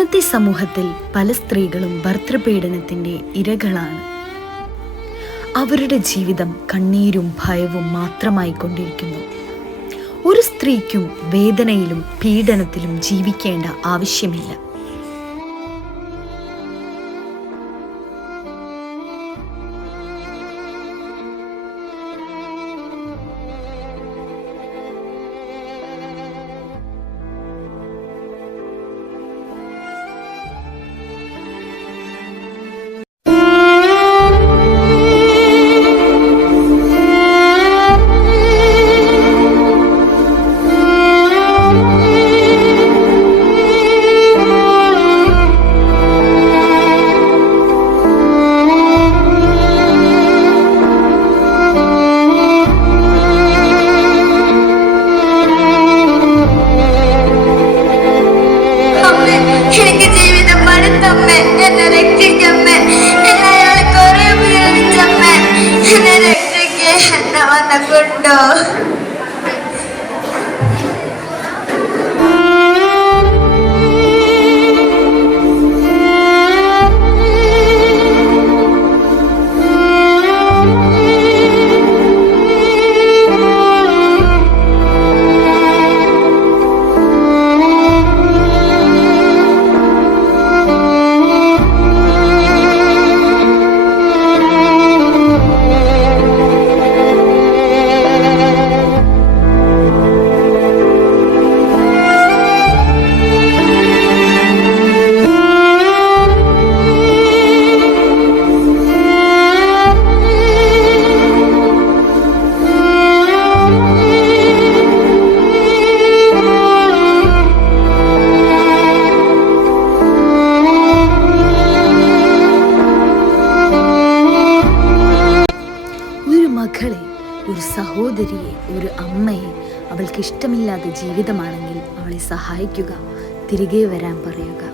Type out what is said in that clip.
ഇന്നത്തെ സമൂഹത്തിൽ പല സ്ത്രീകളും ഭർത്തൃപീഡനത്തിന്റെ ഇരകളാണ്. അവരുടെ ജീവിതം കണ്ണീരും ഭയവും മാത്രമായി കൊണ്ടിരിക്കുന്നു ഒരു സ്ത്രീക്കും വേദനയിലും പീഡനത്തിലും ജീവിക്കേണ്ട ആവശ്യമില്ല. എന്നെ രക്ഷിക്കമ്മേ എന്നെ അയാൾ കുറെ ഉപയോഗിച്ചമ്മേ എന്നെ രക്ഷിക്കേ എന്നെ വന്ന് കൊണ്ടോ മകളെ ഒരു സഹോദരിയെ ഒരു അമ്മയെ അവൾക്ക് ഇഷ്ടമില്ലാത്ത ജീവിതമാണെങ്കിൽ അവളെ സഹായിക്കുക തിരികെ വരാൻ പറയുക.